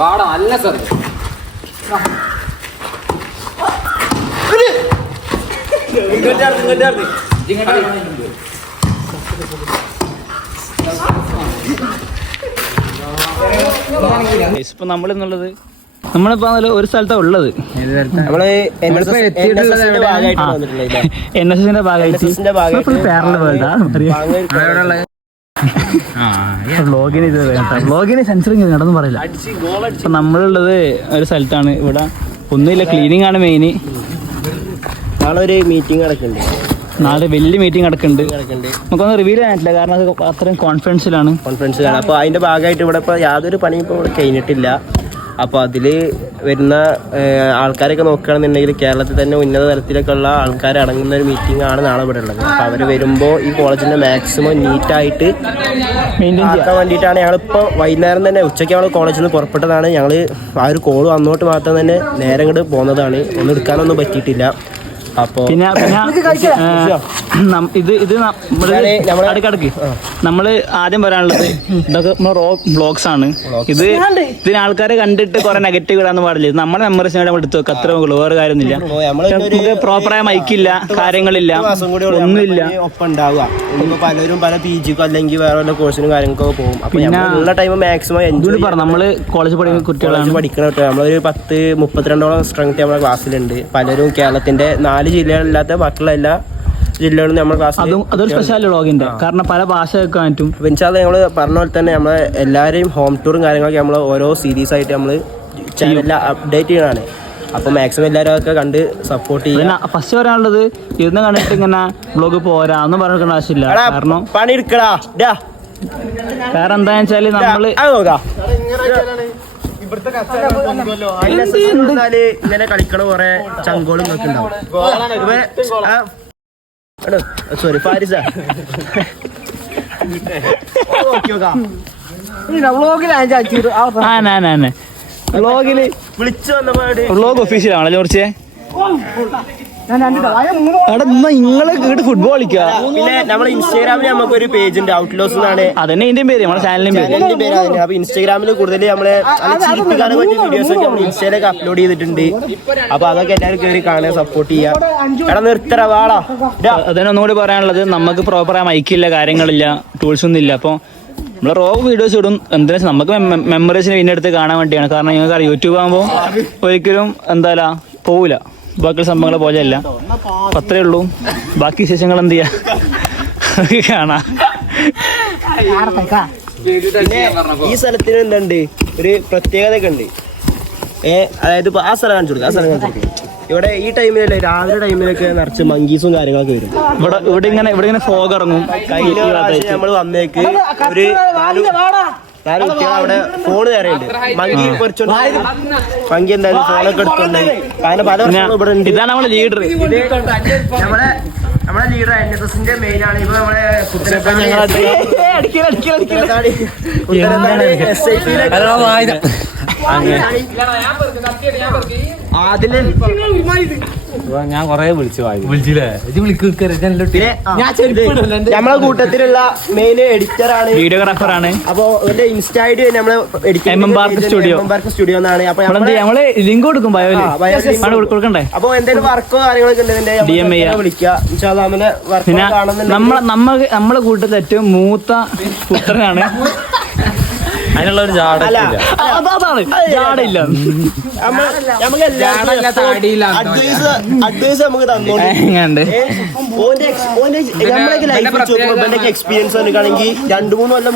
വാടാ അല്ല സാർ ഇപ്പൊ നമ്മളിന്നുള്ളത് നമ്മളിപ്പോ ഒരു സ്ഥലത്താണ് ഉള്ളത്. NSSന്റെ ഭാഗമായിട്ട് വ്ളോഗിന് സെൻസറിങ് നടന്നു പറയില്ല. അപ്പൊ നമ്മളുള്ളത് ഒരു സ്ഥലത്താണ്. ഇവിടെ ഒന്നുമില്ല, ക്ലീനിങ് ആണ് മെയിന്. നാളെ ഒരു മീറ്റിംഗ് നടക്കുന്നുണ്ട്. നാളെ വലിയ മീറ്റിംഗ് നടക്കുന്നുണ്ട്. നമുക്കൊന്നും റിവീൽ ചെയ്യാനില്ല, കാരണം അത് അത്രയും കോൺഫിഡൻസിലാണ്. അപ്പോൾ അതിന്റെ ഭാഗമായിട്ട് ഇവിടെ ഇപ്പോൾ യാതൊരു പണിയും ഇപ്പോൾ ഇവിടെ കഴിഞ്ഞിട്ടില്ല. അപ്പോൾ അതിൽ വരുന്ന ആൾക്കാരൊക്കെ നോക്കുകയാണെന്നുണ്ടെങ്കിൽ കേരളത്തിൽ തന്നെ ഉന്നത തലത്തിലൊക്കെയുള്ള ആൾക്കാർ അടങ്ങുന്ന ഒരു മീറ്റിംഗ് ആണ് നാളെ ഇവിടെ ഉള്ളത്. അപ്പോൾ അവർ വരുമ്പോൾ ഈ കോളേജിൻ്റെ മാക്സിമം നീറ്റായിട്ട് ആക്കാൻ വേണ്ടിയിട്ടാണ് ഞങ്ങളിപ്പോൾ വൈകുന്നേരം തന്നെ ഉച്ചയ്ക്ക് ഞങ്ങൾ കോളേജിൽ നിന്ന് പുറപ്പെട്ടതാണ്. ഞങ്ങൾ ആ ഒരു കോൾ വന്നോട്ട് മാത്രം തന്നെ നേരെ ഇങ്ങോട്ട് പോകുന്നതാണ്. ഒന്നും എടുക്കാനൊന്നും പറ്റിയിട്ടില്ല. അപ്പോൾ പിന്നെ നമ്മള് ആദ്യം പറയാനുള്ളത് ഇതൊക്കെ വ്ളോഗ്സ് ആണ്. ഇതിന് ആൾക്കാരെ കണ്ടിട്ട് കുറെ നെഗറ്റീവ് ഇടാന്ന് പാടില്ല. നമ്മുടെ മെമ്മറീസിനെ നമ്മൾ എടുത്തു വെക്കുക, അത്രേ ഉള്ളൂ. വേറെ കാര്യമൊന്നുമില്ല. നമുക്ക് പ്രോപ്പറായ മൈക്കില്ല, കാര്യങ്ങളില്ല, ഒന്നുമില്ല. ഒപ്പം ഉണ്ടാവുക. പലരും പല PGക്കോ അല്ലെങ്കിൽ വേറെ വല്ല കോഴ്സിനും കാര്യങ്ങൾക്കൊക്കെ പോകും. പിന്നെ ഉള്ള ടൈം മാക്സിമം എൻജോയ് പറയാം. നമ്മള് കോളേജ് പഠിക്കുന്ന കുട്ടികളാണ്, പഠിക്കണം കേട്ടോ. നമ്മളൊരു 10-32 സ്ട്രെങ്ത് നമ്മുടെ ക്ലാസ്സിലുണ്ട്. പലരും കേരളത്തിന്റെ 4 ജില്ലകളില്ലാത്ത ബാക്കിയുള്ള എല്ലാ ജില്ലകളും നമ്മുടെ ക്ലാസ്സിൽ. അതൊരു സ്പെഷ്യൽ വ്ളോഗിന്റെ കാരണം പല ഭാഷ കേൾക്കാൻ പറ്റും. വെച്ചാൽ നമ്മൾ പറഞ്ഞ പോലെ തന്നെ നമ്മളെ എല്ലാവരെയും ഹോം ടൂറും കാര്യങ്ങളൊക്കെ നമ്മൾ ഓരോ സീരീസ് ആയിട്ട് നമ്മൾ ചാനലിൽ അപ്ഡേറ്റ് ചെയ്യണതാണ്. അപ്പോൾ മാക്സിമം എല്ലാവരും ഒക്കെ കണ്ട് സപ്പോർട്ട് ചെയ്യാം. ഫസ്റ്റ് പറയാനുള്ളത് ഇരുന്ന് കണ്ടിട്ട് ഇങ്ങനെ വ്ളോഗ് പോരാ ഒന്നും പറഞ്ഞിരിക്കേണ്ട ആവശ്യമില്ല. കാരണം പണി എടുക്കടാ. കാരണം എന്താന്ന് വെച്ചാല് നമ്മള് ഇങ്ങനെ കളിക്കണ കുറെ ചങ്കോളും നോക്കുന്നുണ്ടാവും. സോറി ഫാരിസ വ്ളോഗില് വിളിച്ചു വന്നപ്പോഴേ വ്ളോഗ് ഒഫീഷ്യൽ ആണല്ലോ കുറച്ചേ. നിങ്ങള് വീട് ഫുട്ബോൾ കളിക്കുക. പിന്നെ നമ്മുടെ ഇൻസ്റ്റാഗ്രാമിൽ നമുക്കൊരു പേജ് ഉണ്ട്, ഔട്ട്ലോസ് എന്നാണ്. അതന്നെ ഇതിന്റെ പേര്, നമ്മുടെ ചാനലിന്റെ പേര്. അപ്പൊ ഇൻസ്റ്റാഗ്രാമിൽ കൂടുതൽ നമ്മളെ ചിരിപ്പിക്കാനെ പറ്റിയ വീഡിയോസ് ഒക്കെ നമ്മൾ ഇൻസ്റ്റയിലേക്ക് അപ്ലോഡ് ചെയ്തിട്ടുണ്ട്. അപ്പൊ അതൊക്കെ എല്ലാവരും കയറി കാണാൻ സപ്പോർട്ട് ചെയ്യാം. എടാ നിർത്തറ വാടാ. അതന്നെ ഒന്നുകൂടി പറയാനുള്ളത്, നമുക്ക് പ്രോപ്പറായ മൈക്കില്ല, കാര്യങ്ങളില്ല, ടൂൾസ് ഒന്നും ഇല്ല. അപ്പൊ നമ്മള് റോ വീഡിയോസ് ഇടും. എന്താ വെച്ചാൽ നമുക്ക് മെമ്മറീസിന് പിന്നെ എടുത്ത് കാണാൻ വേണ്ടിയാണ്. കാരണം നിങ്ങൾക്ക് യൂട്യൂബ് ആകുമ്പോൾ ഒരിക്കലും എന്താ പോവില്ല, ബാക്കി സംഭവങ്ങളെ പോലെയല്ല. അത്രേ ഉള്ളൂ. ബാക്കി വിശേഷങ്ങൾ എന്ത് ചെയ്യാ കാണാം. ഈ സ്ഥലത്തിന് എന്തുണ്ട്, ഒരു പ്രത്യേകത ഉണ്ട്. അതായത് ഇപ്പൊ ആ സ്ഥലം കാണിച്ചു കൊടുക്കുക. ഇവിടെ ഈ ടൈമിലല്ലേ, രാവിലെ ടൈമിലൊക്കെ നിറച്ച് മങ്കീസും കാര്യങ്ങളൊക്കെ വരും. ഇവിടെ ഇങ്ങനെ ഫോഗ് ഇറങ്ങും. കഴിഞ്ഞ പ്രാവശ്യം നമ്മൾ വന്നേക്ക് ഒരു 4 കുട്ടികൾ അവിടെ ഫോണ് തരയുണ്ട്. മങ്കി എന്തായാലും ഫോണൊക്കെ എടുത്തുണ്ടായി. കാരണം പല വർഷങ്ങളും ഇവിടെ ഉണ്ട്. ഇതാണ് നമ്മുടെ ലീഡർ. നമ്മുടെ ലീഡർ NSSന്റെ മെയിൻ ആണ്. ഇപ്പൊ നമ്മളെ ഞാൻ കൊറേ വിളിച്ചില്ലേ നമ്മളെ കൂട്ടത്തിലുള്ള മെയിൻ എഡിറ്റർ ആണ്, വീഡിയോഗ്രാഫർ ആണ്. അപ്പൊ ഇവന്റെ ഇൻസ്റ്റാ ഐഡി നമ്മള് സ്റ്റുഡിയോ എന്നാണ്. അപ്പൊ നമ്മള് ലിങ്ക് കൊടുക്കും, കൊടുക്കണ്ടേ. അപ്പൊ എന്തെങ്കിലും വർക്കോ കാര്യങ്ങളൊക്കെ ഉണ്ടെങ്കിൽ വിളിക്കുക. പിന്നെ നമ്മളെ കൂട്ടത്തിൽ ഏറ്റവും മൂത്ത പുത്രനാണ്. അതിനുള്ള ഒരു ജാടയില്ല. അഡ്വൈസ് നമുക്ക് തന്നോണ്ട് എക്സ്പീരിയൻസ് ആണെങ്കിൽ 2-3 കൊല്ലം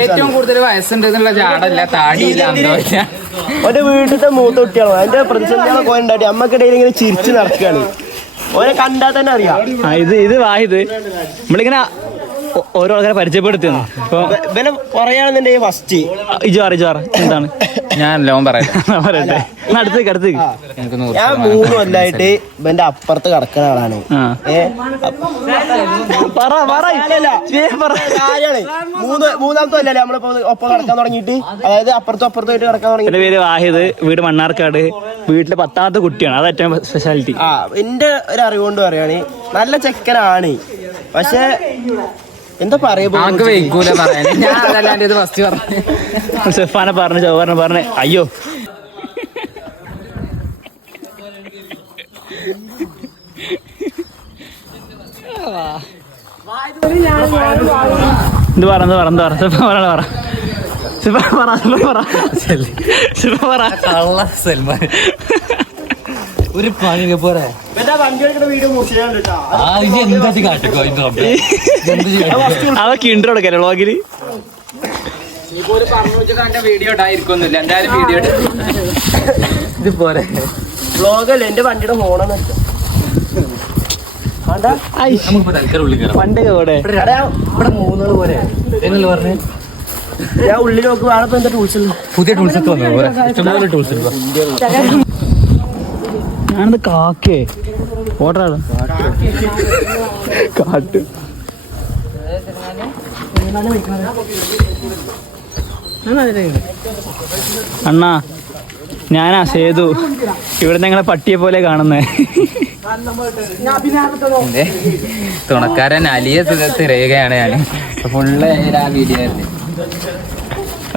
ഏറ്റവും കൂടുതൽ വയസ്സുണ്ട് എന്നുള്ള ജാടല്ല, താടിയില്ല. ഒരു വീട്ടിലത്തെ മൂത്ത കുട്ടികളോ അതിന്റെ പ്രതിസന്ധികളെ പോയിണ്ടായിട്ട് അമ്മക്കിടയിൽ ഇങ്ങനെ ചിരിച്ചു നടക്കുകയാണ്. ഓരെ കണ്ടാൽ തന്നെ അറിയാം. ഇത് വായത് നമ്മളിങ്ങനെ ഓരോ ആൾക്കാരെ പരിചയപ്പെടുത്തുന്നു. പറയാണെന്നുണ്ടെങ്കിൽ ഫസ്റ്റ് ഇജാറ് എന്താണ് ഞാൻ ലോൺ പറയട്ടെ പറയട്ടെ അടുത്തേക്ക് എനിക്ക് ഞാൻ 3 കൊല്ലായിട്ട് ഇവന്റെ അപ്പുറത്ത് കിടക്കുന്ന ആളാണ്. മൂന്നാമത്തെ കൊല്ലല്ലേ നമ്മളിപ്പോ ഒപ്പം കിടക്കാൻ തുടങ്ങിയിട്ട്, അതായത് അപ്പുറത്തും അപ്പുറത്തുമായിട്ട് കിടക്കാൻ തുടങ്ങി. എന്റെ പേര് വാഹിദ്, വീട് മണ്ണാർക്കാട്, വീട്ടിലെ 10ാമത്തെ കുട്ടിയാണ്, അത് ഏറ്റവും സ്പെഷ്യാലിറ്റി. എന്റെ ഒരു അറിവുകൊണ്ട് പറയാണ് നല്ല ചെക്കനാണ്, പക്ഷെ എന്താ പറയാ സെഫാനെ പറഞ്ഞു ചൗഹാനെ പറഞ്ഞു അയ്യോ എന്ത് പറ ഒരു പണിയൊക്കെ പോരെ അതൊക്കെ ഇൻട്രോ എടുക്കല്ലേ വ്ളോഗില്. വീഡിയോ ഇടായിരിക്കൊന്നുമില്ല, എന്തായാലും വീഡിയോ ഇത് പോരെ വ്ളോഗല്ലേ. എന്റെ വണ്ടിയുടെ ഹോണെന്ന് പണ്ടൊക്കെ ഇവിടെ ഇവിടെ 3 പോലെ എന്നല്ലേ പറഞ്ഞേ. ഞാൻ ഉള്ളിൽ നോക്കും, ആളിപ്പോ എന്താ ടൂൾസ്, പുതിയ ടൂൾസ് ഒക്കെ വന്നു, ടൂൾസ്. ഞാനത് കാക്കേ ഓട്ടറാണ് കാട്ട്. അണ്ണാ ഞാനാ സേതു, ഇവിടെ ഞങ്ങളെ പട്ടിയെ പോലെ കാണുന്നേ. തുണക്കാരൻ അലിയെ തിരയുകയാണ് ഞാൻ ഫുള്ള് ആ വീഡിയോ.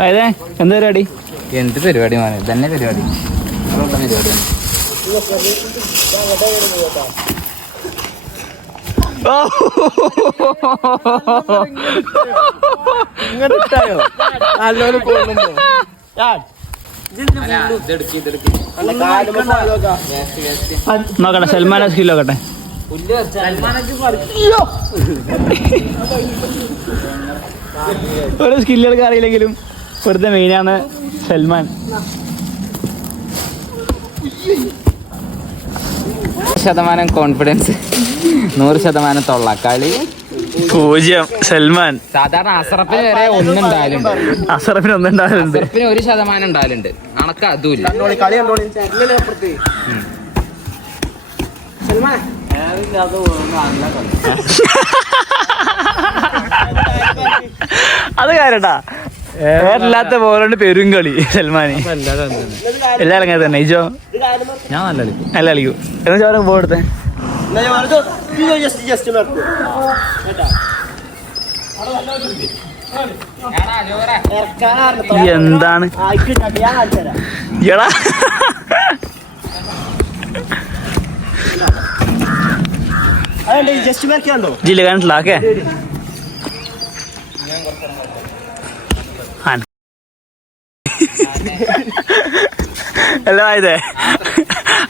അതെ എന്താ പരിപാടി? എന്ത് പരിപാടി ആണ് തന്നെ പരിപാടി പരിപാടിയാണ്. നോക്കട്ടെ സൽമാൻ സ്കിൽ നോക്കട്ടെ. ഒരു സ്കില്ലുകൾക്ക് അറിയില്ലെങ്കിലും വെറുതെ മെയിനാണ് സൽമാൻ. 100% കോൺഫിഡൻസ്, 100% തൊള്ളക്കളി, 0 സൽമാൻ. സാധാരണ അസറപ്പിന് വരെ ഒന്നുണ്ടായാലുണ്ട്, അസറപ്പിന് 1 ഉണ്ടായാലുണ്ട്, അസറപ്പിന് 1% ഉണ്ടായാലുണ്ട്. അണക്ക് അതുമില്ല. അത് കാര്യട്ടാ, വേറില്ലാത്ത പോലുണ്ട് പെരുങ്കളി സൽമാന്. എല്ലാരും അങ്ങനെ തന്നെ. ഇജോ ഞാൻ നല്ല കളിക്കും, നല്ല കളിക്കും. എന്ന് ചോരം പോടുത്തെ എന്താണ് എടാ ജില്ല കണ്ടിട്ടില്ല. ഓക്കെ എല്ലാം ആയതേ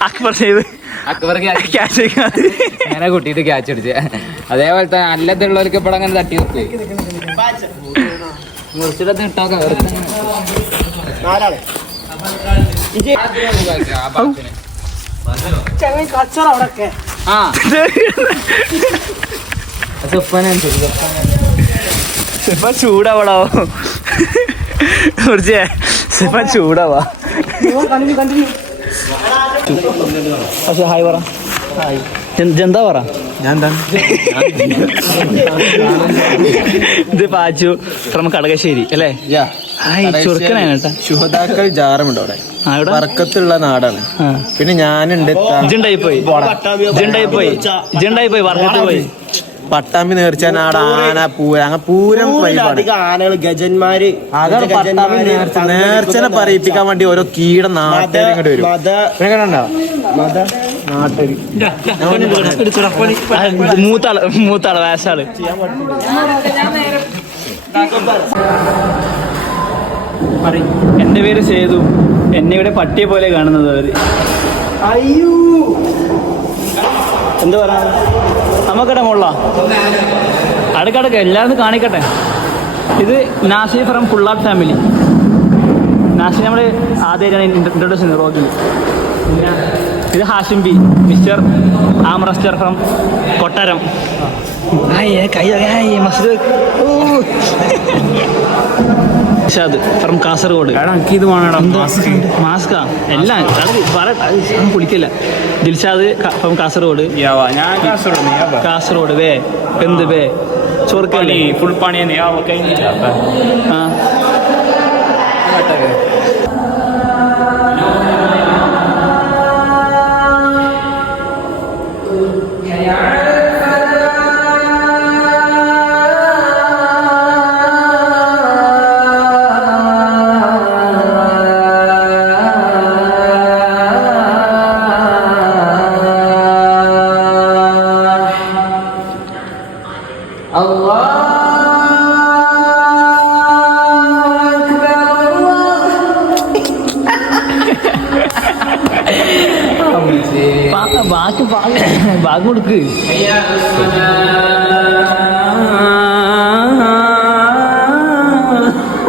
അക്ബർ ചെയ്ത് അങ്ങനെ കുട്ടിയിട്ട് ക്യാച്ച് അടിച്ച്. അതേപോലെ തന്നെ നല്ലതുള്ളവർക്ക് ഇപ്പോൾ അങ്ങനെ തട്ടി നിർത്തി മുറിച്ചിടത്ത് ഇട്ടോക്കെ ചൂടാവടോ ചൂടാവാ. പക്ഷെ ഹായ് പറ, എന്താ പറ. ഇത് പാച്ചു ഫ്രം കടകശ്ശേരി അല്ലേ? ചുരുക്കനാണ് കേട്ടാ. ശുഹദാക്കൾ ജാറമുണ്ട് അവിടെ, വർക്കത്തുള്ള നാടാണ്. പിന്നെ ഞാനുണ്ട്, ജിണ്ടായി പോയി വർക്കത്ത് പോയി. പട്ടാമ്പി നേർച്ച നാട്, ആന പൂരം, അങ്ങനെ പൂരം ആനകള്, ഗജന്മാര്, നേർച്ചനെ പറയിപ്പിക്കാൻ വേണ്ടി ഓരോ കീട നാട്ടുകാർ ഇങ്ങോട്ട് വരും. മൂത്താള് വേഷാള്. എന്റെ പേര് സേതു, എന്നെ ഇവിടെ പട്ടിയെ പോലെ കാണുന്നത് അവര്. അയ്യോ എന്താ പറയാ, നമുക്കടെ മുള്ള അടുക്കടക്ക് എല്ലാവരും കാണിക്കട്ടെ. ഇത് നാസി ഫ്രം ഫുള്ളാട്ട് ഫാമിലി. നാസി നമ്മൾ ആദ്യമായിട്ടാണ് ഇൻട്രൊഡ്യൂസ് ചെയ്യുന്നത് റോഗിൽ. ഇത് ഹാഷിം ബി, മിസ്റ്റർ ആംറസ്റ്റർ ഫ്രം കൊട്ടാരം. ദിൽഷാദ് ഫ്രം കാസർഗോഡ്. ഇത് വേണം മാസ്കാ എല്ലാം കുളിക്കില്ല. ദിൽഷാദ് ഫ്രം കാസർഗോഡ്. ഞാൻ കാസർഗോഡ് വേ എന്ത് വേ ചോർക്കല്ലേ ഫുൾ പണി ആ ബാഗ് കൊടുക്ക്.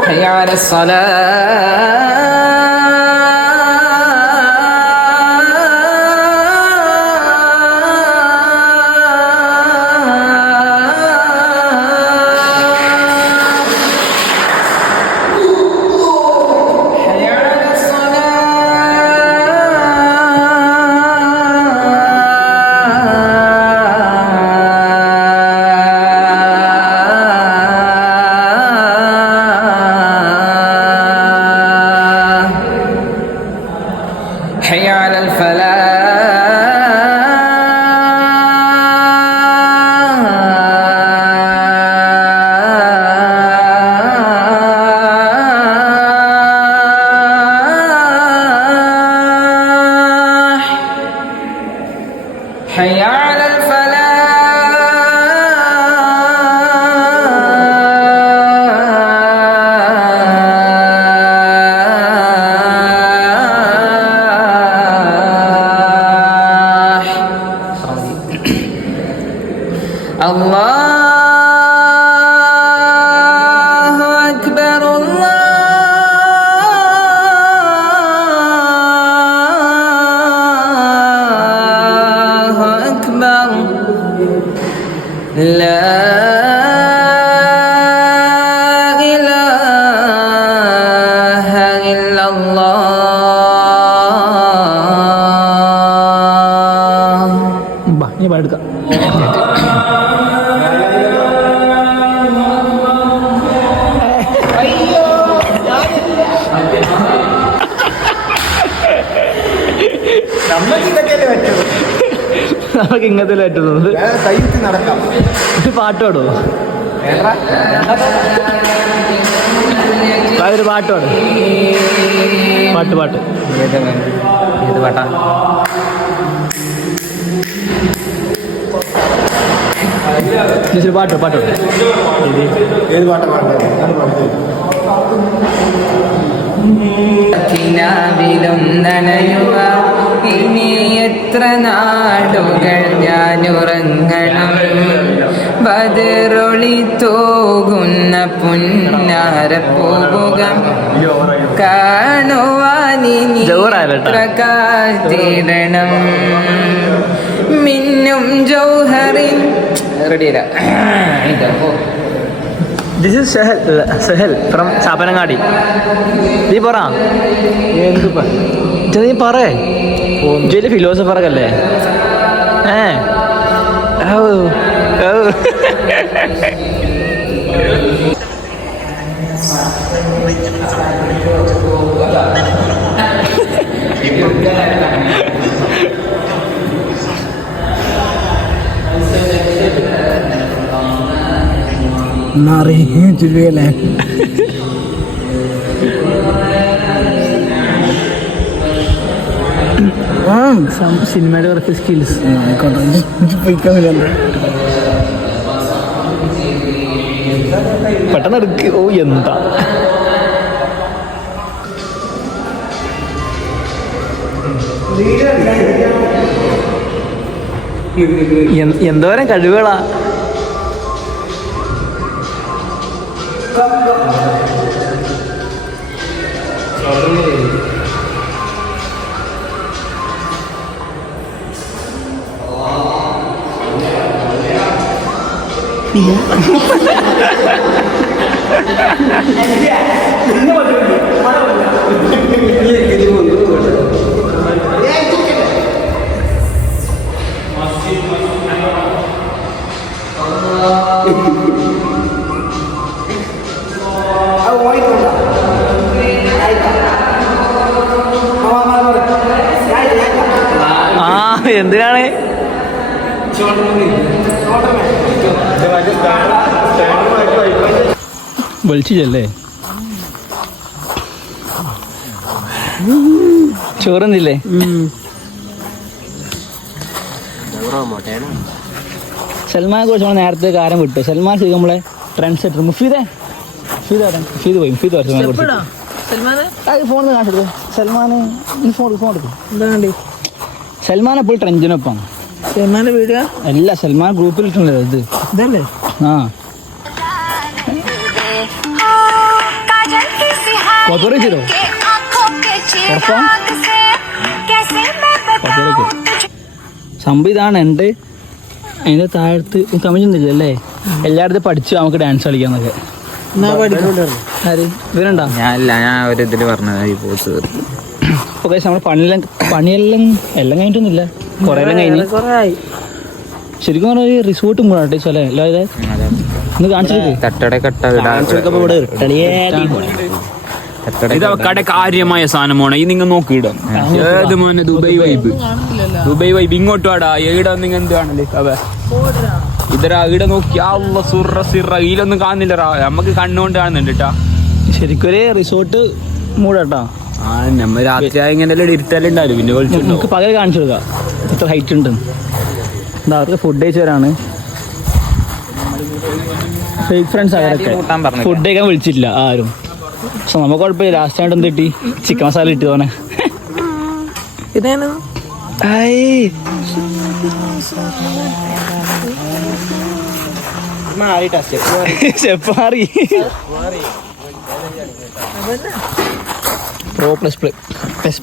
حي على الفلاح حي على الله أكبر الله أكبر لا إله إلا الله. ഇനി പാടെടുക്കാം. നമുക്ക് ഇങ്ങനത്തെ പറ്റുന്നത് ഒരു പാട്ടോടോ ഒരു പാട്ടോട് പാട്ട് പാട്ട് ഏത് പാട്ടാ? പാട്ടോ പാട്ടോ ഏത് പാട്ടാ? കിനാവിലും നനയുക ഇനി എത്ര നാടുകൾ ഞാനുറങ്ങണം. ബദറൊളി തോകുന്ന പുന്നാരപ്പൂമുഖം കാണുവാനിനി പ്രകാശിരണം. മിന്നും ജൗഹറിൻ റെഡിയല്ല. This is Sehal from Chappanangadi. നീ പറ നീ പറേ ജയില് ഫിലോസഫറൊക്കെ അല്ലേ? സിനിമയുടെ കുറച്ച് സ്കിൽസ് പെട്ടെന്ന് എടുക്ക്. ഓ എന്താ എന്തോരം കഴിവുകളാ. ആ എന്തിനാണ് വിളിച്ചില്ലേ ചോറുന്നില്ലേ? സൽമാനെ കുറിച്ച് നമ്മൾ നേരത്തെ കാര്യം വിട്ടു. സൽമാൻ ചെയ്ത് നമ്മളെ ട്രെൻഡ് സെറ്റർ മുഫീദ് പോയി. മുഫീദ് സൽമാനെ കുറിച്ച് ഫോൺ കാണിച്ചെടുത്തു. സൽമാന് ഫോൺ എടുക്കും. സൽമാൻ എപ്പോഴും ട്രെൻഡിനൊപ്പം. സൽമാന്റെ വീഡിയോ അല്ല, സൽമാൻ ഗ്രൂപ്പിൽ ഇട്ടുണ്ടല്ലോ ഇത്. ഇതല്ലേ? ആ കൊതുറ ചെയ്തോ ഉറപ്പാ? സംഭവം ഇതാണ്. ഉണ്ട് അതിന്റെ താഴത്ത് കമ്മിച്ചൊന്നുമില്ല അല്ലേ? എല്ലായിടത്തും പഠിച്ചു നമുക്ക് ഡാൻസ് കളിക്കാന്നൊക്കെ. ഇവരുണ്ടോ? ഞാൻ ഒരു ഇതില് പറഞ്ഞത് ഈ പോസ്. ഓക്കെ, നമ്മൾ പണിയെല്ലാം കഴിഞ്ഞിട്ടൊന്നുമില്ല, കുറെ എല്ലാം കഴിഞ്ഞ്. ശരിക്കും പറഞ്ഞാൽ ഒരു റിസോർട്ടും കൂടെ സ്ഥലം അല്ല ഇത്. ഇന്ന് കാണിച്ചത് തട്ടടെ കട്ട ഇതൊക്കെ കാര്യമായ സാധനമാണ്. ഈ നിങ്ങൾ നോക്കിയിടാം. ഏത് മോനെ ദുബൈ വൈബ് ഇങ്ങോട്ട് വാടാ. ഈട നിങ്ങൾ എന്ത് കാണല്ലേ? അതെ ഇതരാ ഈടെ നോക്കി ഇതിലൊന്നും കാണുന്നില്ലറാ. നമുക്ക് കണ്ണുകൊണ്ട് കാണുന്നുണ്ട് കേട്ടാ. ശരിക്കും ഒരു റിസോർട്ട് മൂടാട്ടാ. ആ നമ്മ രാത്രി ഇങ്ങനെ ഇരുത്തലുണ്ടാവും. പിന്നെ നമുക്ക് പകൽ കാണിച്ചു കൊടുക്കാം എത്ര ഹൈറ്റ് ഉണ്ട്. എന്താ അവർക്ക് ഫുഡ് കഴിച്ചവരാണ് ഫേക്ക് ഫ്രണ്ട്സ്. അവരൊക്കെ ഫുഡ് കഴിക്കാൻ വിളിച്ചിട്ടില്ല ആരും. പക്ഷെ നമുക്ക് കുഴപ്പമില്ല. ലാസ്റ്റ് ആയിട്ട് എന്ത് കിട്ടി? ചിക്കൻ മസാല ഇട്ട് തോന്നെ. ഇതാണ്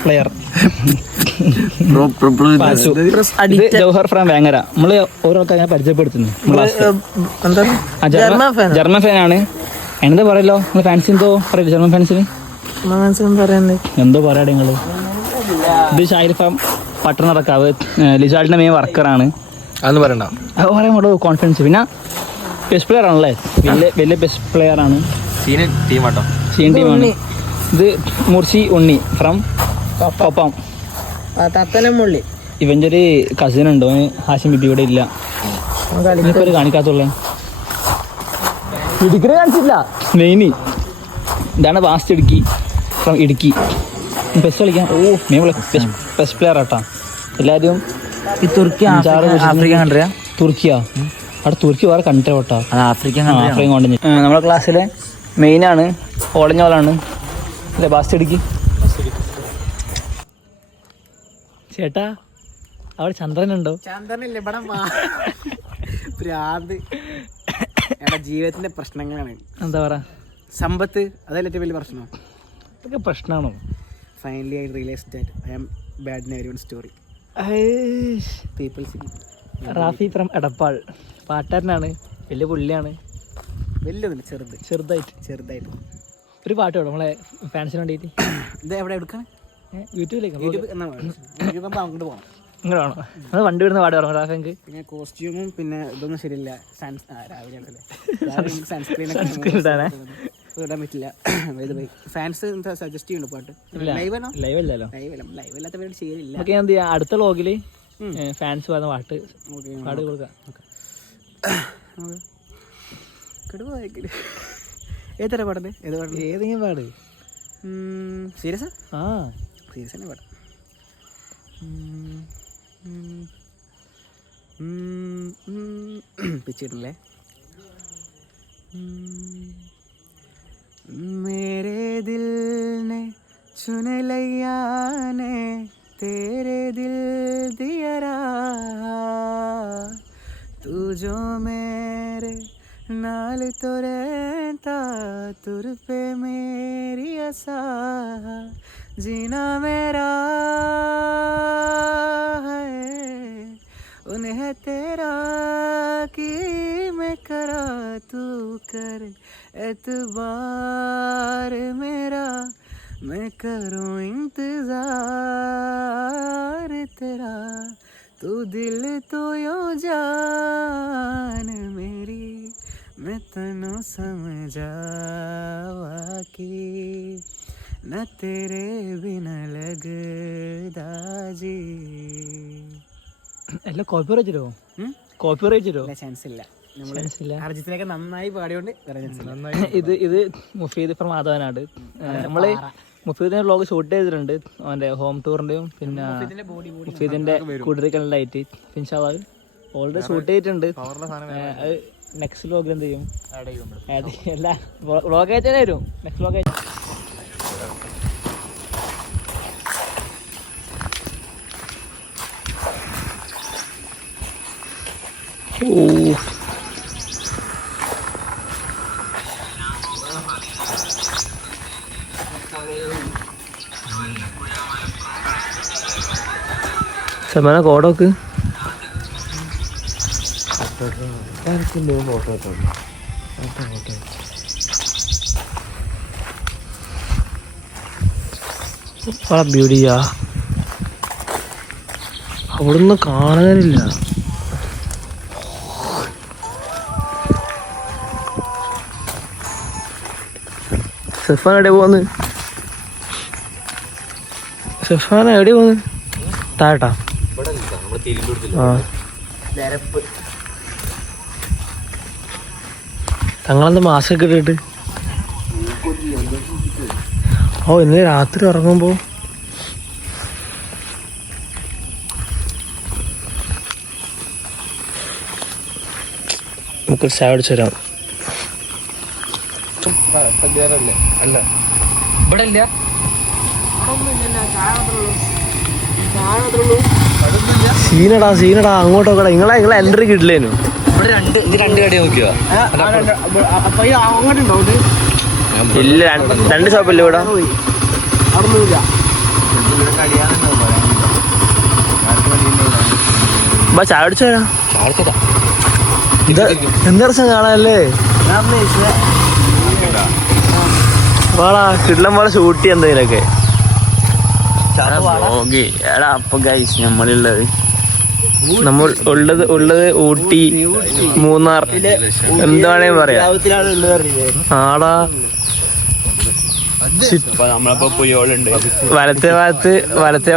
പ്ലെയർ ജൗഹർ ഫ്രം വേങ്ങര. നമ്മള് ഓരോ ആൾക്കാരെ പരിചയപ്പെടുത്തുന്നു. ജർമ്മൻ ഫാനാണ്. എന്താ പറയല്ലോ നിങ്ങൾ ഫാൻസ്? എന്തോ പറയല്ലോ ജർമ്മൻ ഫാൻസിന് എന്തോ പറയാ നിങ്ങള്? ഇത് ഷാഹിർ ഫാം പട്ടണം നടക്കാവ് ലിസാൾഡിന്റെ മെയിൻ വർക്കറാണ്. അതൊന്നും പറയണ്ട. പറയാൻ കോൺഫിഡൻസ്. പിന്നെ ബെസ്റ്റ് പ്ലെയർ ആണല്ലേ? വലിയ ബെസ്റ്റ് പ്ലെയർ ആണ്. സീനിയർ ടീമാണ്. ഇത് മുർഷി ഉണ്ണി ഫ്രം ഒപ്പം. ഇവന്റെ ഒരു കസിൻ ഉണ്ടോ? ഹാഷിം ബിബി ഇവിടെ ഇല്ല. ഒരു കാണിക്കാത്തുള്ളേ ഇടുക്കി കാണിച്ചില്ല. മെയിന് ഇതാണ് vast Idukki from Idukki. Best കളിക്കാൻ ബെസ്റ്റ് പ്ലെയർ ആട്ടാ. എല്ലാവരും തുർക്കിയ അവിടെ തുർക്കി വേറെ കൺട്രി ഓട്ടാ. ആഫ്രിക്കൻ കോണ്ടിന്. നമ്മുടെ ക്ലാസ്സിലെ മെയിനാണ്. ഓളഞ്ഞോളാണ് അല്ലേ? ബാസ്റ്റ് ഇടുക്കി. ചേട്ടാ അവിടെ ചന്ദ്രനുണ്ടോ? ചന്ദ്രനില്ല ഇവിടെ. ഭ്രാന്ത് എടാ, ജീവിതത്തിന്റെ പ്രശ്നങ്ങളാണ്. എന്താ പറ? സമ്പത്ത് അതല്ല ഏറ്റവും വലിയ പ്രശ്നം. ഇതൊക്കെ പ്രശ്നമാണോ? Finally I realised that I am bad in everyone's story. People see. Rafi from Edappal പാട്ടുകാരനാണ്. വലിയ പുള്ളിയാണ്. വലിയതില്ല, ചെറുതായിട്ട് ഒരു പാട്ട് വേണം നമ്മളെ ഫാൻസിന് വേണ്ടിയിട്ട്. ഇത് എവിടെ എടുക്കാൻ? യൂട്യൂബിലേക്ക് അങ്ങോട്ട് പോകണം. ഇങ്ങനെ വേണോ? നമ്മൾ വണ്ടി വരുന്ന പാട് പറഞ്ഞു റാഫിക്ക്. പിന്നെ കോസ്റ്റ്യൂമും പിന്നെ ഇതൊന്നും ശരിയില്ല. സൺസ്ക്രീൻ ഇടാൻ പറ്റില്ല. ഫാൻസ് സജസ്റ്റ് ചെയ്യുന്നുണ്ട് പാട്ട്. ലൈവ് അല്ലല്ലോ. ലൈവ് അല്ലാത്ത പേര് ശരിയില്ല. നമുക്ക് എന്ത് ചെയ്യാം? അടുത്ത വ്ളോഗില് ഫാൻസ് പറയുന്ന പാട്ട് പാടി കൊടുക്കാം. ഏതര പാടേ? ഏതെങ്കിലും പാട്. സീരിയസ്? ആ സീരിയസ് തന്നെ പാടാം. പിച്ചിട്ടില്ലേ? मेरे दिल ने चुन लिया ने तेरे दिल दिया रहा तू जो मेरे नाल तो रहता तुर पे मेरी आसा जीना मेरा है उन्हें तेरा कि मैं करा तू कर एतबार मेरा मैं करूं इंतजार तेरा तू दिल तो यो जान मेरी मैं तनु समझावा की न तेरे बिना लगदा जी. എല്ലാം കോപ്പിറൈറ്റ് തരുമോ? കോപ്പിറൈറ്റ് തരുമോ? ചാൻസ് ഇല്ല. ചാൻസ് ഇല്ല. അർജിത്തിനൊക്കെ നന്നായി പാടിയോണ്ട് ഇത് മുഫീദ് ഫ്രം മാധവനാട്. നമ്മള് മുഫീദിന്റെ വ്ളോഗ് ഷൂട്ട് ചെയ്തിട്ടുണ്ട്, അവന്റെ ഹോം ടൂറിന്റെയും പിന്നെ മുഫീദിന്റെ കുടിരിക്കലിലായിട്ട്. ഓൾറെഡി ഷൂട്ട് ചെയ്തിട്ടുണ്ട്. നെക്സ്റ്റ് വ്ളോഗിൽ എന്ത് ചെയ്യും? എല്ലാ വ്ളോഗ് ആയിട്ട് തന്നെ വരും. നെക്സ്റ്റ് വ്ളോഗ് ആയിട്ട് സമാന കോടോക്ക് ബ്യൂട്ടിയാ. അവിടുന്ന് കാണാനില്ല. സെഫാൻ എവിടെ പോന്ന്? സെഫാൻ എവിടെ പോന്ന്? താഴട്ടാ. ആ തങ്ങളെന്താ മാസ്ക് ഇട്ടിട്ട്? ഓ ഇന്നലെ രാത്രി ഉറങ്ങുമ്പോ നമുക്കൊരു ചായ അടിച്ചു തരാം. അല്ല ഇവിടെ ഇല്ല. സീനടാ അങ്ങോട്ടോക്കടാ. നിങ്ങളെ എൻട്രി കിട്ടില്ലേനു. ഇവിടെ രണ്ട് കട നോക്കിയോ? ഇല്ല, രണ്ട് ഷോപ്പല്ലേ ഇവിടെ? ചായ അടിച്ചു തരാം. എന്താ കാണാനല്ലേ? വാടാ, കിടലം പോലെ ഷൂട്ട് ചെയ്യാൻ എന്തെങ്കിലൊക്കെ. എടാ അപ്പൊ ഗൈസ് നമ്മൾ ഉള്ളത് ഊട്ടി, മൂന്നാർ, എന്താണേ പറയാ. ആടാ നമ്മളിപ്പോ പുയോളുണ്ട്. വലത്തെ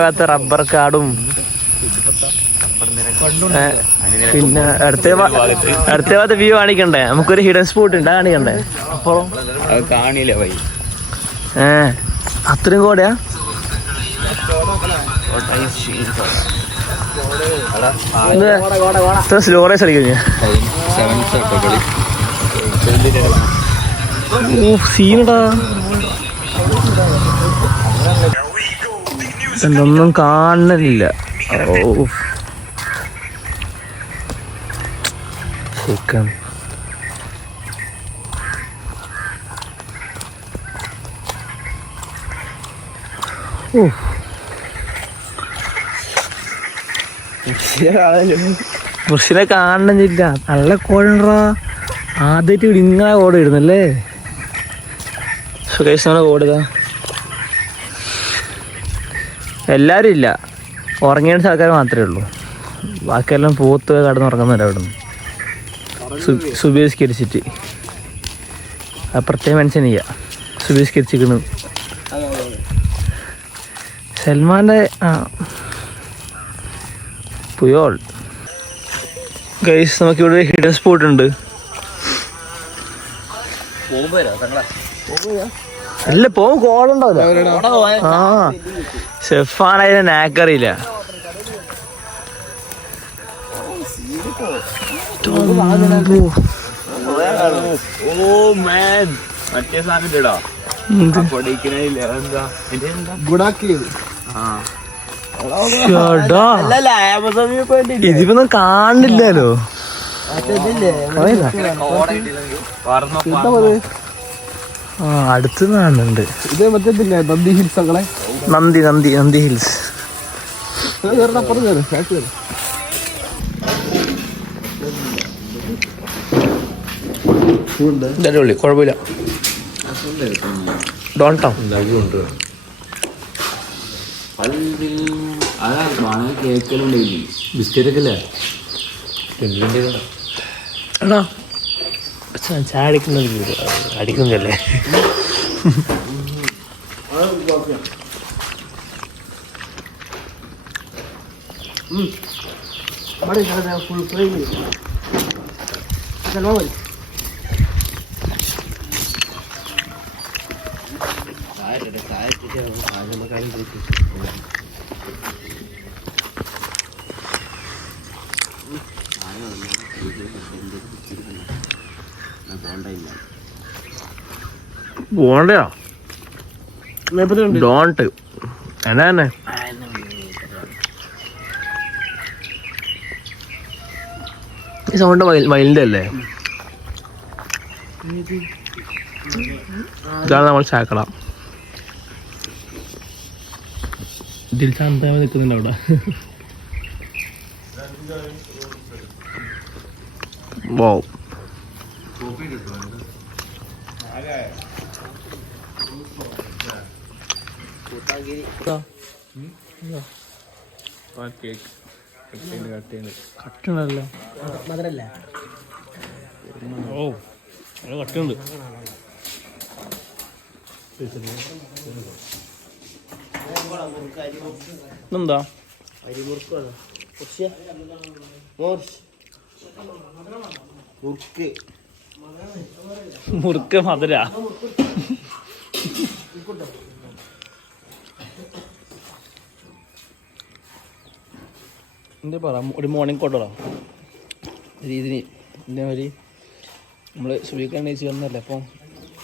ഭാഗത്ത് റബ്ബർ കാടും പിന്നെ അടുത്ത ഭാഗത്ത് വ്യൂ കാണിക്കണ്ടേ? നമുക്കൊരു ഹിഡൻ സ്പോട്ട് ഉണ്ട്, കാണിക്കണ്ടേ? അപ്പുറം കാണില്ല വൈ. അത്രയും കോടയാ? സ്ലോ റേസ് അടിക്കുന്നു. സീനടാ, എന്തൊന്നും കാണലില്ല. ഓ ചിക്കൻ മുർഷിനെ കാണുന്നില്ല. നല്ല കോഴണ്ടാ. ആദ്യമായിട്ട് ഇങ്ങനെ കോട ഇടുന്നല്ലേ? സുഖേഷ് കോടിതാ. എല്ലാവരും ഇല്ല, ഉറങ്ങിയ ആൾക്കാർ മാത്രമേ ഉള്ളൂ. ബാക്കിയെല്ലാം പോത്ത് കടന്നുറങ്ങുന്നില്ല. അവിടെ നിന്ന് സുബീസ്കരിച്ചിട്ട് പ്രത്യേക മനുഷ്യനില്ല. സുബീസ്കരിച്ചിരിക്കുന്നു സൽമാൻ്റെ. പുയോൾ ഗൈസ്, നമുക്കിവിടെ ഹിഡൻ സ്പോട്ട് ഉണ്ട്. അല്ല പോകും, കോടുണ്ടാവില്ല. ആ ഷെഫാണതിനെ നാക്കറിയില്ല. ഇതിപ്പൊന്നും കാണില്ലല്ലോ. ആ അടുത്ത് കാണുന്നുണ്ട്. ഇത് മറ്റേ നന്ദി ഹിൽസ്. നന്ദി ഹിൽസ്. ഉള്ളി കുഴപ്പമില്ല. ഡോൾട്ടോ ബിസ്ക്കറ്റൊക്കെ അല്ലേ എടാ ചായ അടിക്കുന്നതല്ലേ. പോണ്ടയോ ഡോണ്ട് എന്നാ തന്നെ ഈ സൗണ്ട് മൈലിൻ്റെ അല്ലേ? ഇതാണ് നമ്മൾ ചാക്കട. ഇതിൽ ശാന്തമായി നിൽക്കുന്നുണ്ട് അവിടെ. വൗ കട്ടുണ്ടല്ലോ. ഓ കട്ടുണ്ട്. എന്താ മുറുക്ക് മധുര എന്താ പറ. ഒരു മോർണിംഗ് കൊണ്ടോടാ രീതിന് ഇതേമാതിരി നമ്മൾ സുഖിക്കാൻ ചെയ്യുന്നല്ലേ. അപ്പം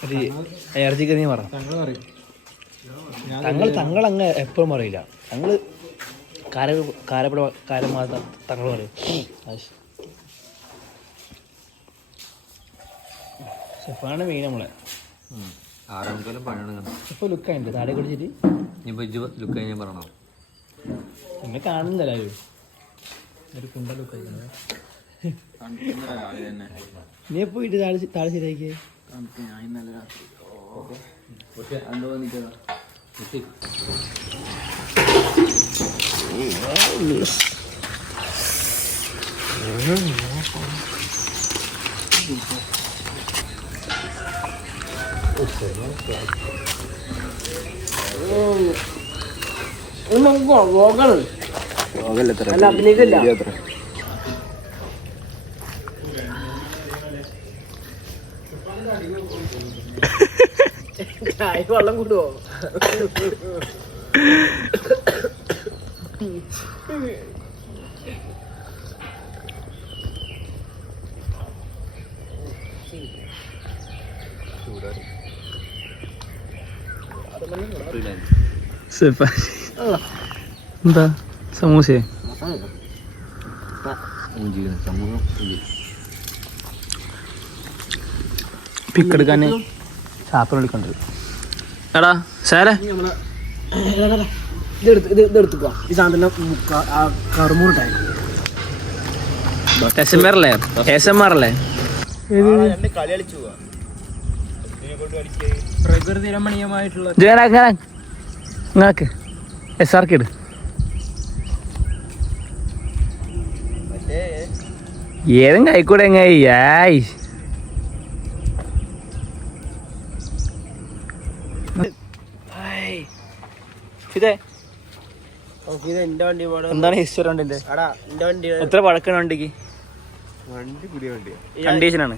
ഒരു എനർജി കറി പറ. തങ്ങളങ്ങ് എപ്പോഴും പറയില്ല. തങ്ങൾ കാരം മാത്രം തങ്ങൾ പറയും. ഷെഫാണ് മെയിൻ നമ്മളെ. ഇപ്പൊ ലുക്കായിട്ട് താഴെ കുടിച്ചിട്ട് ലുക്ക് കഴിഞ്ഞാൽ പറയണോ? എന്നെ കാണുന്നില്ല ഒരു കുണ്ട ലുക്കായി. നീ എപ്പോ വീട്ടിൽ താഴെ ശരിയാക്കിയേ? വെള്ളം കൂട്ടുവോ? എന്താ സമൂസേ? പിക്കെടുക്കാൻ ഷാപ്പിൽ വിളിക്കണ്ടത്. എടാ സാറേ ഇതെടുത്തുക്കോ. ഈ സാധനം കറുമൂറിട്ടായി SMR അല്ലേ? കളി കളിച്ചു പോവാ. പ്രകൃതി രമണീയമായിട്ടുള്ള നിങ്ങൾക്ക് SRK ഇട്. ഏതും കൈക്കൂടെ എങ്ങായി എന്താണ് ഹിസ്റ്ററി വണ്ടിന്റെ? എത്ര പഴക്കാണ് വണ്ടിക്ക്? കണ്ടീഷനാണ്.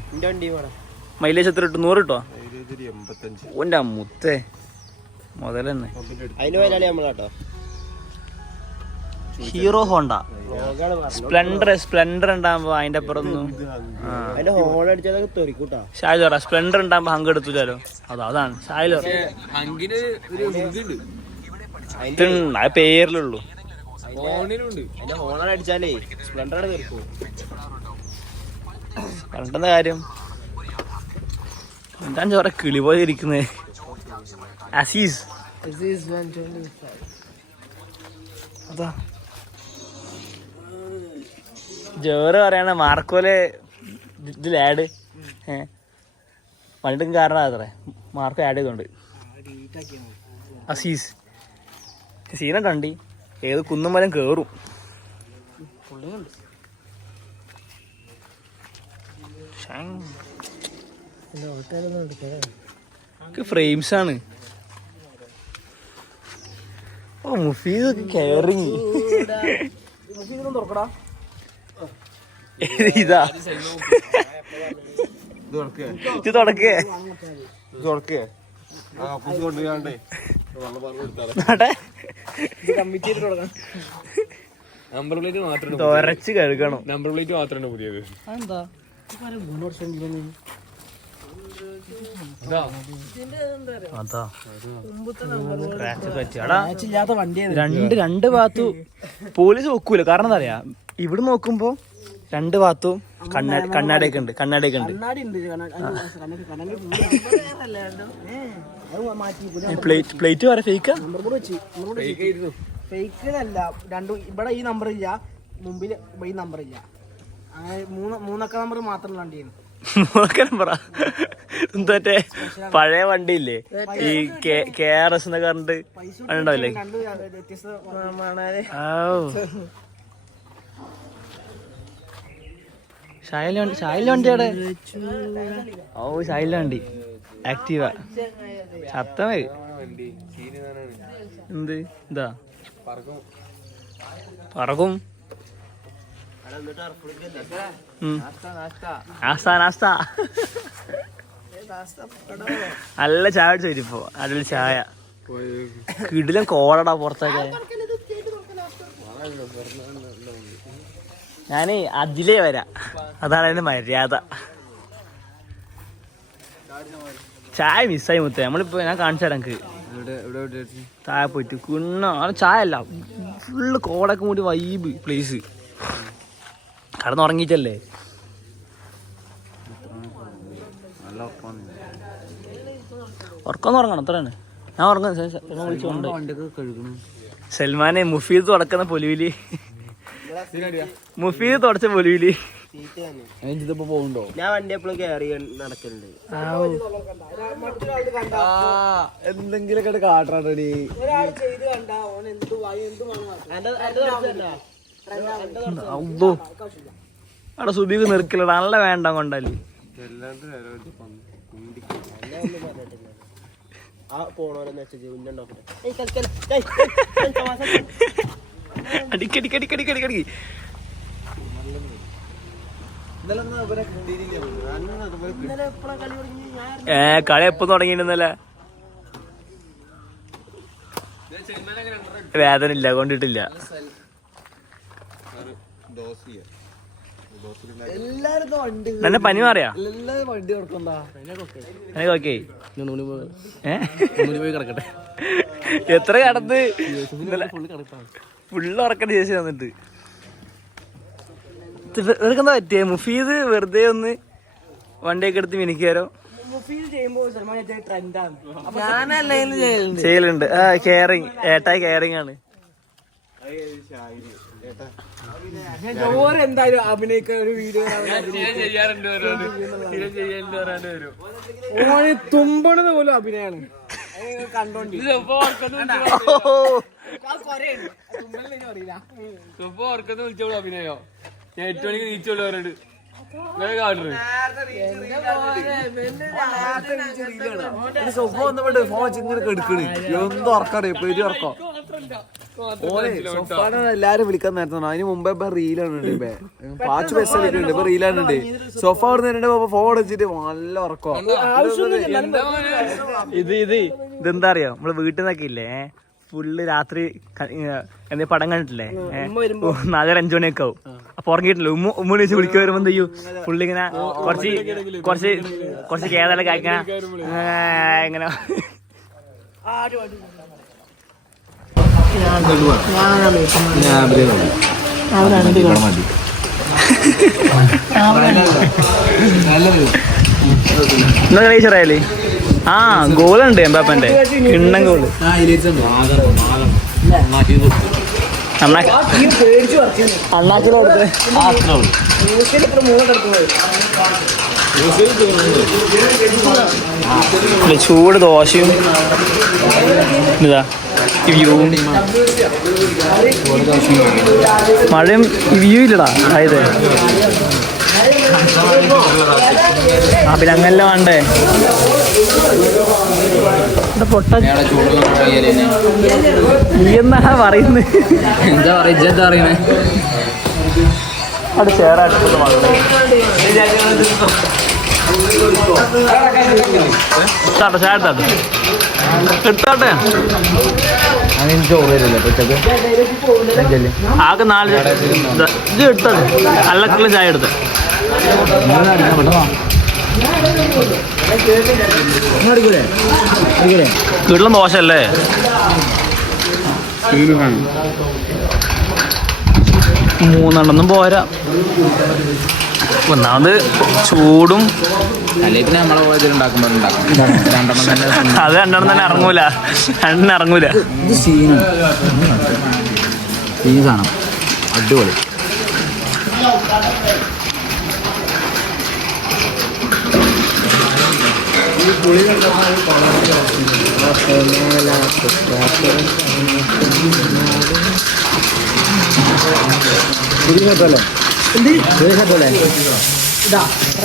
മൈലേജ് എത്ര കിട്ടും? 100 കിട്ടോ? ഓന്റെ മുത്തേ മുതൽ തന്നെ. ഹീറോ ഹോണ്ട സ്പ്ലെൻഡർ ഉണ്ടാകുമ്പോ അതിന്റെ അപ്പുറമൊന്നും ഷായ് പറ. സ്പ്ലെൻഡർ ഉണ്ടാകുമ്പോ ഹങ്ക് എടുത്തുല്ലോ. അതാണ് ഷായ് അത് പേരിലുള്ളൂ. പറഞ്ഞിട്ടെന്താ കാര്യം? എന്താണ് ചോറ കിളി പോലെ ഇരിക്കുന്നത്? അസീസ് അതാ ജോറ് പറയണ മാർക്കോലെ ഇതിൽ ആഡ് പണ്ടും കാരണം അത്രേ മാർക്കോ ആഡ് ചെയ്തോണ്ട് അസീസ് സീനൊക്കെ ഉണ്ട് ഏത് കുന്നും മരം കേറും ഫ്രെയിംസ് ആണ്. ഓ മുഫീദൊക്കെ കെയറിങ് ഇതാ ഇത് തുടക്കേ തുരച്ച് കഴുകണം. നമ്പർ പ്ലേറ്റ് മാത്രമാണ് പുതിയത്. രണ്ട് ഭാഗത്തു പോലീസ് നോക്കൂല. കാരണം എന്താ പറയാ, ഇവിടെ നോക്കുമ്പോ രണ്ട് ഭാഗത്തും കണ്ണാടിയൊക്കെ ഉണ്ട്. പ്ലേറ്റ് പറയാ ഫേക്കാ. ഫേക്കല്ല, രണ്ടും ഇവിടെ ഈ നമ്പർ ഇല്ല, മുമ്പിൽ ഈ നമ്പർ ഇല്ല. അങ്ങനെ മൂന്നക്ക നമ്പർ മാത്രം വണ്ടിയാണ്. നമ്പറാ മറ്റേ പഴയ വണ്ടിയില്ലേ ഈ KRS എന്നൊക്കെ പറഞ്ഞിട്ട് ഉണ്ടാവില്ലേ. ഷായിലെ വണ്ടി അവിടെ. ഓ ഷായിലെ വണ്ടി ആക്റ്റീവ ശബ്ദമേ. എന്ത് ഇതാ പറക്കും. നല്ല ചായ അടിച്ചോ അതിൽ ചായ കിടിലം കോളടാ പുറത്തൊക്കെ. ഞാനേ അതിലേ വരാം, അതാണ് അതിന്റെ മര്യാദ. ചായ മിസ്സായി മുത്തേ. നമ്മളിപ്പോ ഞാൻ കാണിച്ചു തരാം എനിക്ക് ചായ പോയിട്ട് കുണ്ണ ചായ അല്ല ഫുള്ള് കോടൊക്കെ കൂടി വൈബ് പ്ലേസ്. കടന്നുറങ്ങിച്ചല്ലേ. ഉറക്കം ഉറങ്ങണം അത്രയാണ്. ഞാൻ ഉറങ്ങും. സൽമാനെ മുഫീദ് തുടക്കുന്ന പൊലിവില്, മുഫീദ് തുടച്ച പൊലിവില് പോകണ്ടോ? ഞാൻ വണ്ടി എപ്പോഴും കയറി നടക്കലുണ്ട്. എന്തെങ്കിലൊക്കെ കാട്ടാടി. അവിടെ സുബീക്ക് നിൽക്കില്ല, നല്ല വേണ്ട കൊണ്ടല്ലേ. അടിക്കടിക്കടിക്കടിക്കടിക്കടി. കളി എപ്പം തുടങ്ങിയിരുന്നല്ലേ. വേദന ഇല്ല, കൊണ്ടിട്ടില്ല. എന്നെ പനി മാറിയാ ഓക്കെ. എത്ര കടന്ന് ഫുള്ള് ഉറക്കണ്ട ചേച്ചി വന്നിട്ട്. ഇവർക്കെന്താ പറ്റിയേ? മുഫീദ് വെറുതെ ഒന്ന് വണ്ടിയൊക്കെ എടുത്ത് മിനിക്കാരോ ചെയ്യലുണ്ട്. കെയറിങ്, ഏട്ടായി കെയറിങ് ആണ്. എന്തായാലും അഭിനയിക്കാൻ ഒരു വീഡിയോ തുമ്പണത് പോലും അഭിനയാണ് കണ്ടോണ്ട്. വിളിച്ചോളൂ അഭിനയോ. ഞാൻ 8 മണിക്ക് നീച്ചോളൂ അവരോട്. എല്ലാരും വിളിക്കാൻ നേരത്തെ അതിന് മുമ്പേ റീലാണ് പാച്ച് ബസ്സൊക്കെ ഉണ്ട്. ഇപ്പൊ റീലാണുണ്ട്. സോഫ അവിടെ നിന്ന് ഫോൺ വെച്ചിട്ട് നല്ല ഉറക്കോ. ഇതെന്താ അറിയോ, നമ്മള് വീട്ടിൽ നിന്നൊക്കെ ഇല്ലേ ഫുള്ള് രാത്രി എന്താ പടം കണ്ടിട്ടില്ലേ 4-5 മണിയൊക്കെ ആവും. അപ്പൊ ഉറങ്ങിയിട്ടില്ല. ഉമ്മ വിളിച്ച് വിളിക്കാൻ വരുമ്പോ എന്ത് ചെയ്യും, ഫുള്ളിങ്ങനെ കുറച്ച് കേരളൊക്കെ ഇങ്ങനെ ഇങ്ങനെ എന്നാ കഴിച്ചറിയാലേ. ആ ഗോളുണ്ട് എംബാപ്പന്റെ, കിണ്ണം ഗോള്. അണ്ണാക്കിലോടുത്ത് ചൂട് ദോശയും ഇതാ വ്യൂവും മഴയും വ്യൂ ഇല്ലടാ അതായത് പിന്നെ അങ്ങനെല്ലാം വേണ്ടേ പൊട്ട നീ എന്നാ പറയുന്നത് എന്താ പറയുക എന്താ പറയുന്നത് അവിടെ ചേറായിട്ട് ചേർത്താട്ടെ എടുത്താട്ടെ ആകെ 4 ഇത് എടുത്താട്ടെ അല്ലക്കുള്ള ചായ എടുത്ത് വീട്ടിലും ദോശയല്ലേ മൂന്നെണ്ണൊന്നും പോരാ. ഒന്നാമത് ചൂടും അല്ലെങ്കിൽ പിന്നെ നമ്മളെ ഉണ്ടാക്കുമ്പോൾ ഉണ്ടാക്കും അത് രണ്ടെണ്ണം തന്നെ ഇറങ്ങൂല. രണ്ടെണ്ണം ഇറങ്ങൂല. ഇത് സീനാണ് അടിപൊളി.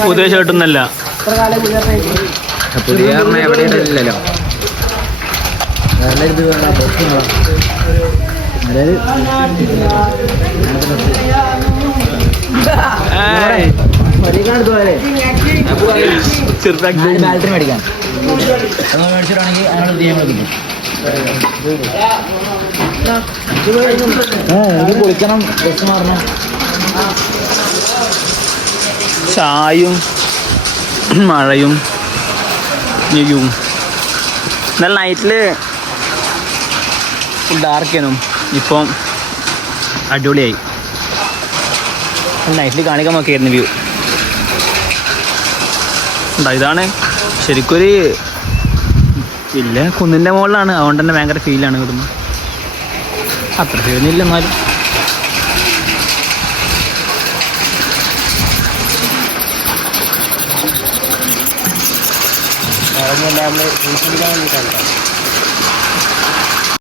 പുതിയ ഷർട്ടൊന്നല്ല, പുതിയ എവിടെയില്ലല്ലോ. ബാറ്ററി മേടിക്കാം മേടിച്ചിട്ടാണെങ്കിൽ അതിനുള്ള ഇത് പൊളിക്കണം, ബസ് മാറണം. ചായയും മഴയും നെയ്യും. എന്നാൽ നൈറ്റിൽ ഫുൾ ഡാർക്കേനും ഇപ്പം അടിപൊളിയായി. നൈറ്റിൽ കാണിക്കാൻ നോക്കിയായിരുന്നു വ്യൂ. ഇതാണ് ശരിക്കൊരു ഇല്ല, കുന്നിൻ്റെ മുകളിലാണ്, അതുകൊണ്ട് തന്നെ ഭയങ്കര ഫീലാണ് ഇവിടുന്ന്. അത്ര ഫീലൊന്നുമില്ല എന്നാലും. നമ്മൾ